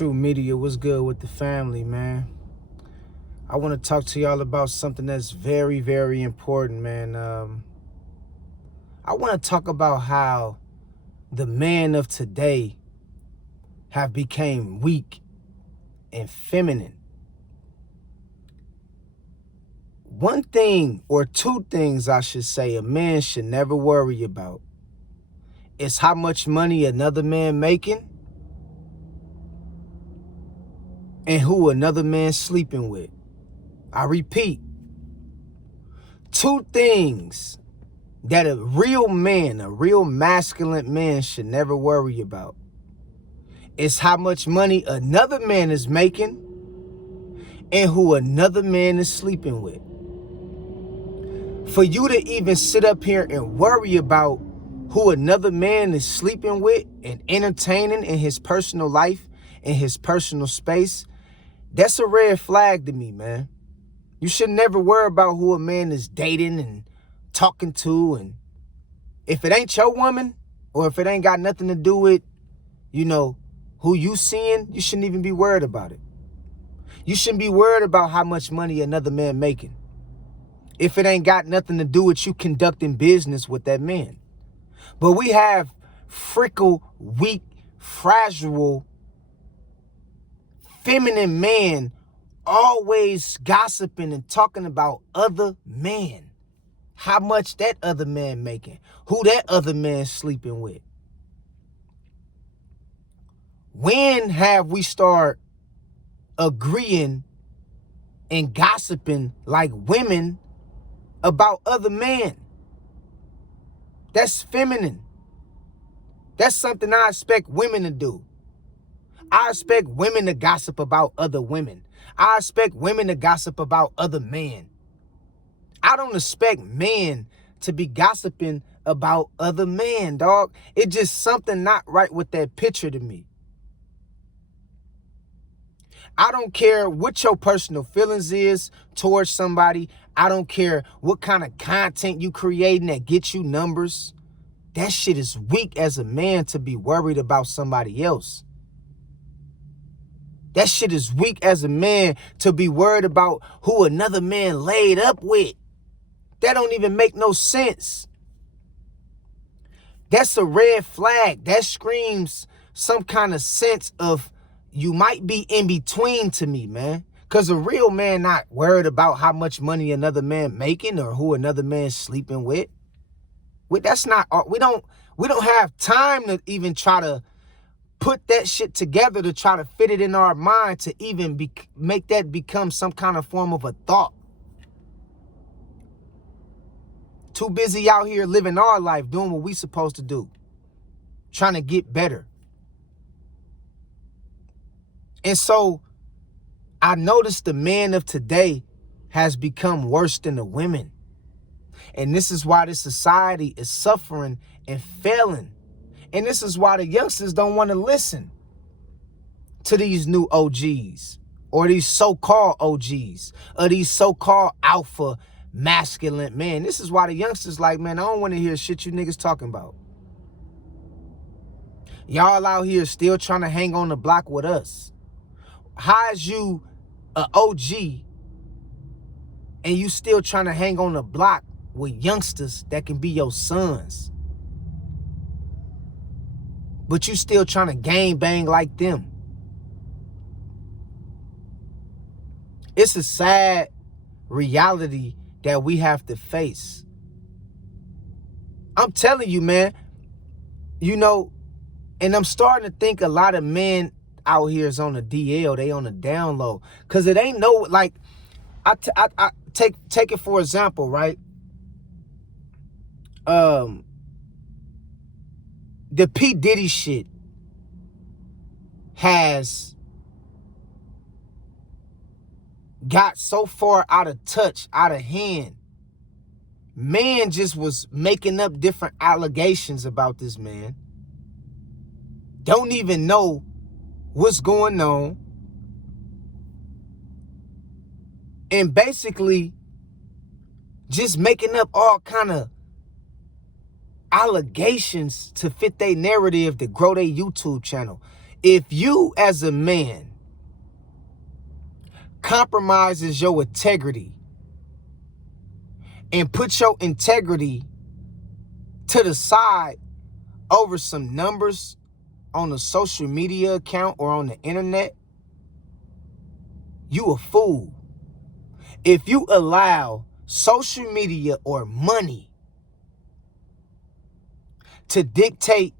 True Media, what's good with the family, man? I want to talk to y'all about something that's very, very important, man. I want to talk about how the men of today have become weak and feminine. One thing, or two things I should say, a man should never worry about is how much money another man making and who another man sleeping with. I repeat, two things that a real man, a real masculine man should never worry about is how much money another man is making and who another man is sleeping with. For you to even sit up here and worry about who another man is sleeping with and entertaining in his personal life, in his personal space, that's a red flag to me, man. You should never worry about who a man is dating and talking to. And if it ain't your woman, or if it ain't got nothing to do with, who you seeing, you shouldn't even be worried about it. You shouldn't be worried about how much money another man making if it ain't got nothing to do with you conducting business with that man. But we have fickle, weak, fragile, feminine men always gossiping and talking about other men. How much that other man making, who that other man sleeping with. When have we start agreeing and gossiping like women about other men? That's feminine. That's something I expect women to do. I expect women to gossip about other women. I expect women to gossip about other men. I don't expect men to be gossiping about other men, dog. It's just something not right with that picture to me. I don't care what your personal feelings is towards somebody. I don't care what kind of content you creating that gets you numbers. That shit is weak as a man to be worried about somebody else. That shit is weak as a man to be worried about who another man laid up with. That don't even make no sense. That's a red flag. That screams some kind of sense of you might be in between to me, man. Because a real man not worried about how much money another man making or who another man sleeping with. That's not, we don't have time to even try to put that shit together to try to fit it in our mind to even make that become some kind of form of a thought. Too busy out here living our life, doing what we supposed to do, trying to get better. And so I noticed the man of today has become worse than the women. And this is why this society is suffering and failing. And this is why the youngsters don't want to listen to these new OGs or these so-called OGs or these so-called alpha masculine men. This is why the youngsters like, man, I don't want to hear shit you niggas talking about. Y'all out here still trying to hang on the block with us. How is you a OG and you still trying to hang on the block with youngsters that can be your sons? But you still trying to gang bang like them. It's a sad reality that we have to face. I'm telling you, man, and I'm starting to think a lot of men out here is on the DL, they on the down low. Cause it ain't no, like, I take it for example, right? The P. Diddy shit has got so far out of touch, out of hand. Man just was making up different allegations about this man. Don't even know what's going on. And basically just making up all kind of allegations to fit their narrative to grow their YouTube channel. If you as a man compromises your integrity and put your integrity to the side over some numbers on a social media account or on the internet, you a fool. If you allow social media or money to dictate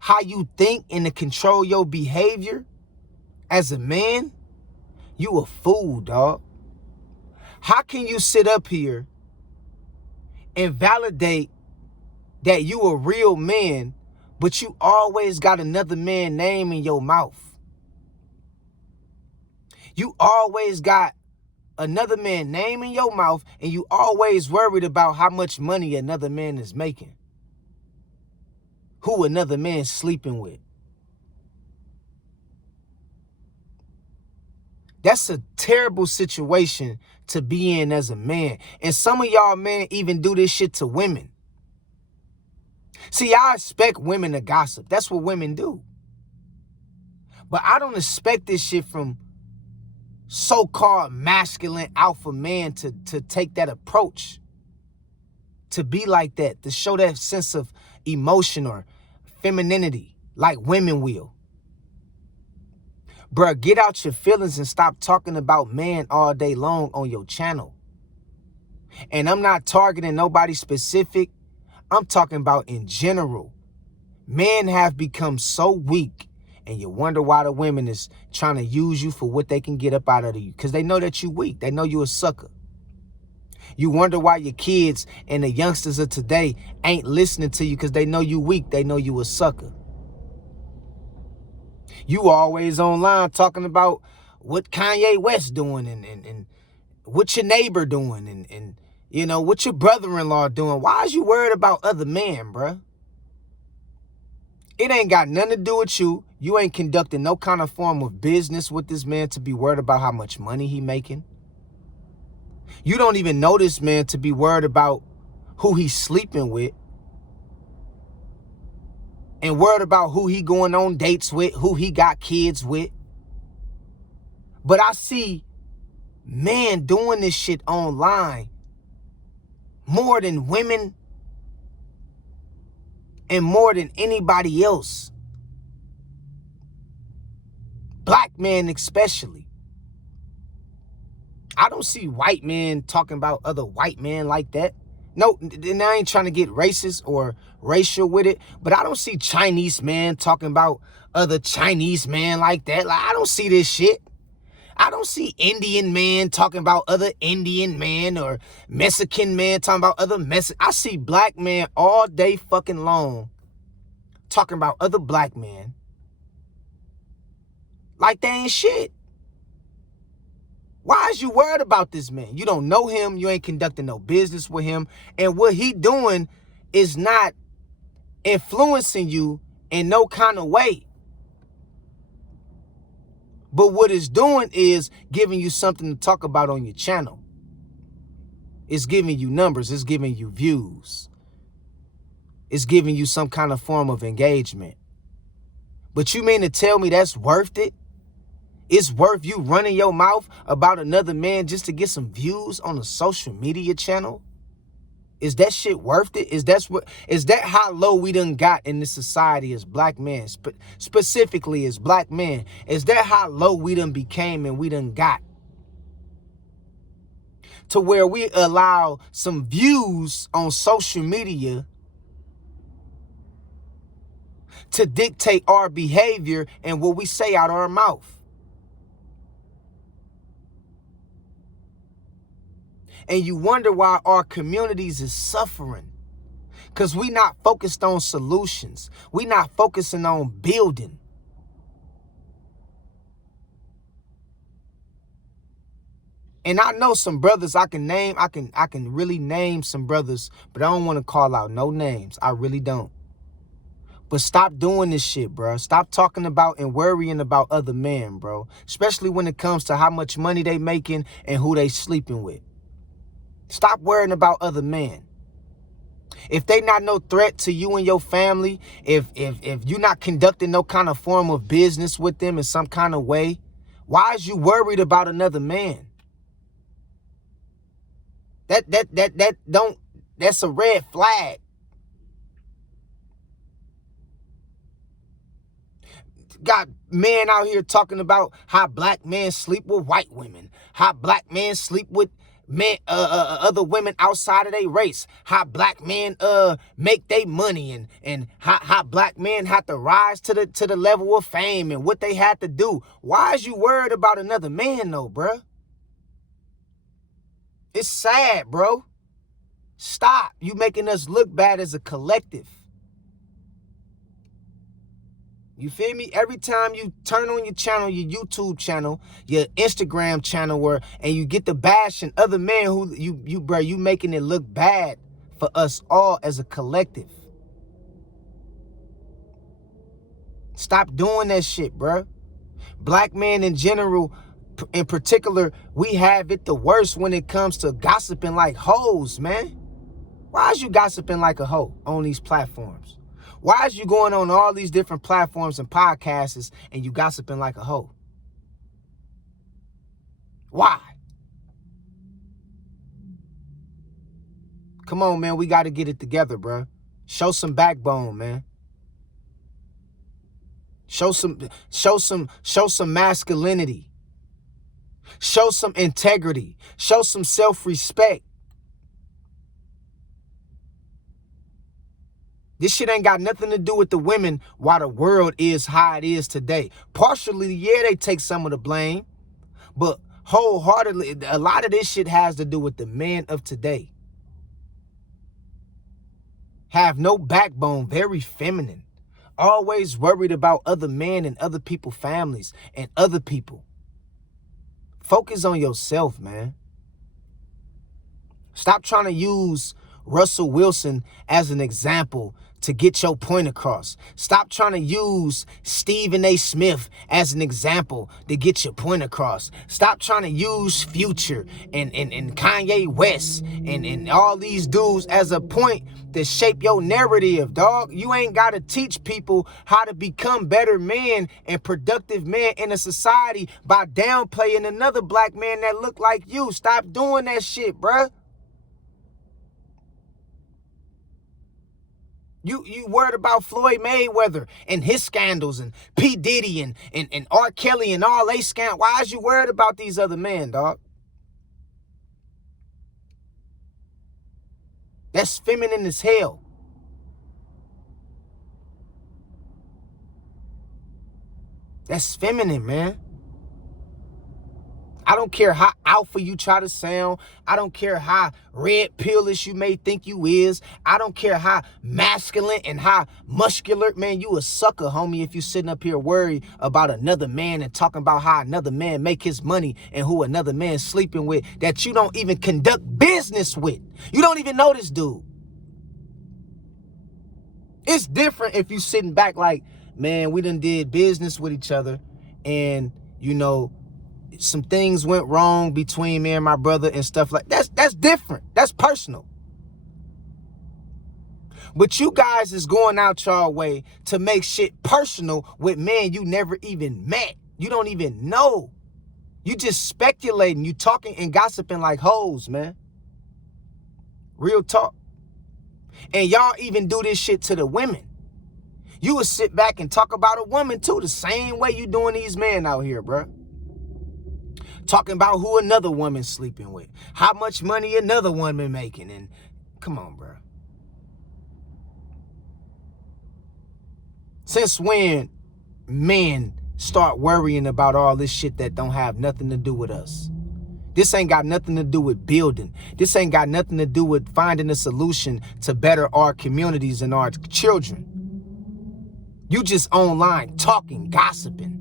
how you think and to control your behavior as a man, you a fool, dog. How can you sit up here and validate that you a real man, but you always got another man's name in your mouth? You always got another man's name in your mouth, and you always worried about how much money another man is making, who another man's sleeping with. That's a terrible situation to be in as a man. And some of y'all men even do this shit to women. See, I expect women to gossip. That's what women do. But I don't expect this shit from so-called masculine alpha man to take that approach, to be like that, to show that sense of emotion or femininity like women will. Bruh, get out your feelings and stop talking about man all day long on your channel. And I'm not targeting nobody specific. I'm talking about in general. Men have become so weak, and you wonder why the women is trying to use you for what they can get up out of you, because they know that you weak. They know you a sucker. You wonder why your kids and the youngsters of today ain't listening to you, because they know you weak. They know you a sucker. You always online talking about what Kanye West doing and what your neighbor doing and you know, what your brother-in-law doing. Why is you worried about other men, bruh? It ain't got nothing to do with you. You ain't conducting no kind of form of business with this man to be worried about how much money he making. You don't even know this man to be worried about who he's sleeping with and worried about who he going on dates with, who he got kids with. But I see men doing this shit online more than women and more than anybody else. Black men especially. I don't see white men talking about other white men like that. No, and I ain't trying to get racist or racial with it, but I don't see Chinese men talking about other Chinese men like that. Like, I don't see this shit. I don't see Indian men talking about other Indian men or Mexican men talking about other Mexican. I see black men all day fucking long talking about other black men like they ain't shit. Why is you worried about this man? You don't know him. You ain't conducting no business with him. And what he doing is not influencing you in no kind of way. But what it's doing is giving you something to talk about on your channel. It's giving you numbers. It's giving you views. It's giving you some kind of form of engagement. But you mean to tell me that's worth it? It's worth you running your mouth about another man just to get some views on a social media channel? Is that shit worth it? Is that how low we done got in this society as black men, specifically as black men? Is that how low we done became and we done got? To where we allow some views on social media to dictate our behavior and what we say out of our mouth. And you wonder why our communities is suffering. Because we not focused on solutions. We not focusing on building. And I know some brothers I can name. I can really name some brothers, but I don't want to call out no names. I really don't. But stop doing this shit, bro. Stop talking about and worrying about other men, bro. Especially when it comes to how much money they making and who they sleeping with. Stop worrying about other men. If they not no threat to you and your family, if you not conducting no kind of form of business with them in some kind of way, why is you worried about another man? That's a red flag. Got men out here talking about how black men sleep with white women, how black men sleep with men, other women outside of their race, how black men make their money, and how black men have to rise to the level of fame and what they had to do. Why is you worried about another man though, bruh? It's sad, bro. Stop. You making us look bad as a collective. You feel me? Every time you turn on your channel, your YouTube channel, your Instagram channel, and you get the bashing other men who you making it look bad for us all as a collective. Stop doing that shit, bro. Black men in general, in particular, we have it the worst when it comes to gossiping like hoes, man. Why is you gossiping like a hoe on these platforms? Why is you going on all these different platforms and podcasts and you gossiping like a hoe? Why? Come on, man. We got to get it together, bro. Show some backbone, man. Show some masculinity. Show some integrity. Show some self-respect. This shit ain't got nothing to do with the women why the world is how it is today. Partially, yeah, they take some of the blame. But wholeheartedly, a lot of this shit has to do with the men of today. Have no backbone, very feminine. Always worried about other men and other people's families and other people. Focus on yourself, man. Stop trying to use Russell Wilson as an example to get your point across. Stop trying to use Stephen A. Smith as an example to get your point across. Stop trying to use Future and Kanye West and all these dudes as a point to shape your narrative, dog. You ain't got to teach people how to become better men and productive men in a society by downplaying another black man that look like you. Stop doing that shit, bruh. You worried about Floyd Mayweather and his scandals and P. Diddy and R. Kelly and all they scandals. Why is you worried about these other men, dog? That's feminine as hell. That's feminine, man. I don't care how alpha you try to sound. I don't care how red pillish you may think you is. I don't care how masculine and how muscular. Man, you a sucker, homie, if you sitting up here worried about another man and talking about how another man make his money and who another man sleeping with that you don't even conduct business with. You don't even know this dude. It's different if you sitting back like, man, we done did business with each other and, you know, some things went wrong between me and my brother and stuff like that. That's different. That's personal. But you guys is going out your way to make shit personal with men you never even met. You don't even know. You just speculating. You talking and gossiping like hoes, man. Real talk. And y'all even do this shit to the women. You would sit back and talk about a woman too, the same way you doing these men out here, bruh. Talking about who another woman's sleeping with. How much money another woman making. And come on, bro. Since when men start worrying about all this shit that don't have nothing to do with us? This ain't got nothing to do with building. This ain't got nothing to do with finding a solution to better our communities and our children. You just online talking, gossiping.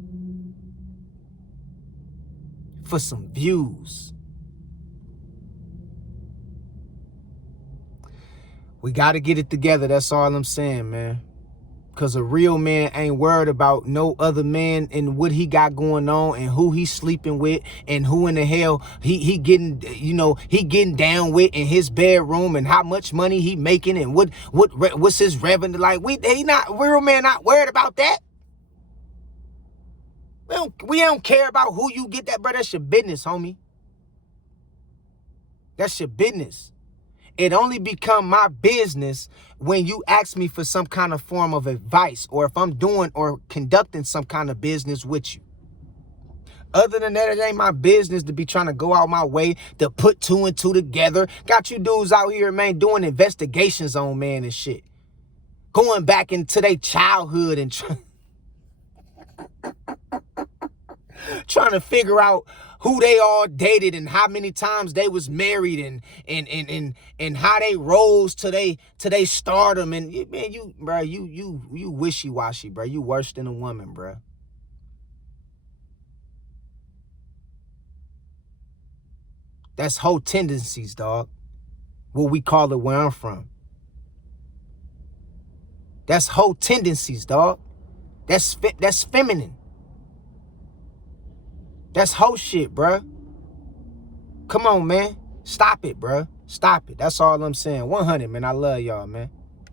For some views. We got to get it together. That's all I'm saying, man. Because a real man ain't worried about no other man and what he got going on and who he's sleeping with and who in the hell he getting, you know, he getting down with in his bedroom and how much money he making and what's his revenue. Like, real man not worried about that. We don't care about who you get that, bro. That's your business, homie. That's your business. It only become my business when you ask me for some kind of form of advice or if I'm doing or conducting some kind of business with you. Other than that, it ain't my business to be trying to go out my way to put two and two together. Got you dudes out here, man, doing investigations on man and shit. Going back into their childhood and trying to figure out who they all dated and how many times they was married and how they rose to they stardom. And man, you wishy-washy, bro. You worse than a woman, bro. That's whole tendencies, dog. What we call it where I'm from. That's whole tendencies, dog. That's feminine. That's whole shit, bruh. Come on, man. Stop it, bruh. Stop it. That's all I'm saying. 100, man. I love y'all, man.